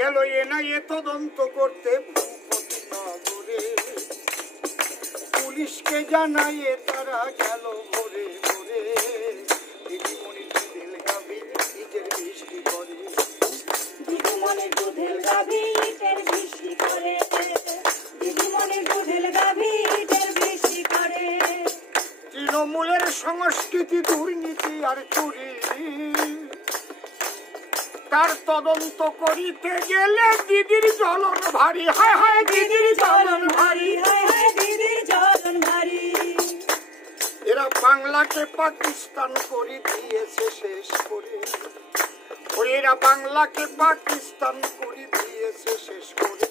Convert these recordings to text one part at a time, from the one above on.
গেল এনআইএ তদন্ত করতে ভূপতি নগরে, পুলিশকে জানাইয়ে তারা গেল ভোরে ভোরে, দিদিমণির দুধের গাভী ইটের বৃষ্টি করে, দিদিমণির দুধের গাভী ইটের বৃষ্টি করে, দিদিমণির দুধের গাভী ইটের বৃষ্টি করে। তৃণমূলের সংস্কৃতি দুর্নীতি আর চুরি, তার তদন্ত করিতে গেলে দিদির জ্বলন ভারী, হায় হায় দিদির জ্বলন ভারী, হায় হায় দিদির জ্বলন ভারী। এরা বাংলাকে পাকিস্তান করে দিয়েছে শেষ করে, এরা বাংলাকে পাকিস্তান করে দিয়েছে শেষ করে।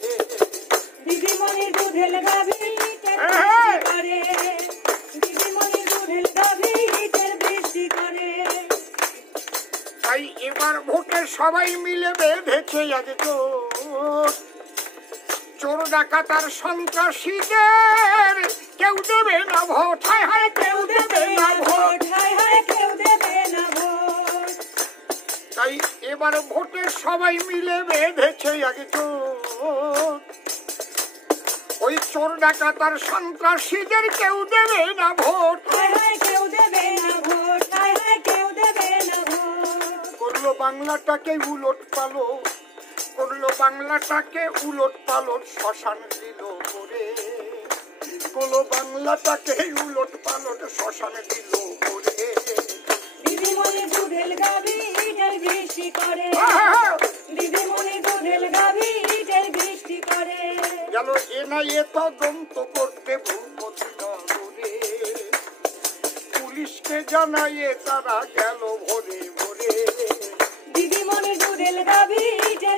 দিদিমণির দুধের গাভী ইটের বৃষ্টি করে, দিদিমণির দুধের গাভী ইটের বৃষ্টি করে। তাই এবার ভোটে সবাই মিলে বেঁধেছে আজ জোট, চোর ডাকাত আর সন্ত্রাসীদের কেউ দেবে না ভোট, হায় হায় কেউ দেবে না ভোট, হায় হায় কেউ দেবে না ভোট। তাই এবার ভোটে সবাই মিলে বেঁধেছে আজ জোট, ওই চোর ডাকাত আর সন্ত্রাসীদের কেউ দেবে না ভোট, হায় হায় কেউ দেবে না ভোট, হায় হায় কেউ দেবে না ভোট। করলো বাংলাটাকে উলট পালট, করলো বাংলাটাকে উলট পালট, শ্মশান দিল করে, করলো বাংলাটাকে উলট পালট, শ্মশান দিল করে। দিদিমণির দুধের গাভী ইটের বৃষ্টি করে, দিদিমণির দুধের গাভী ইটের বৃষ্টি করে। গেল এনআইএ তদন্ত করতে ভূপতি নগরে, পুলিশকে জানাইয়ে তারা গেল ভোরে ভোরে, দিদিমণির দুধের গাভী ইটের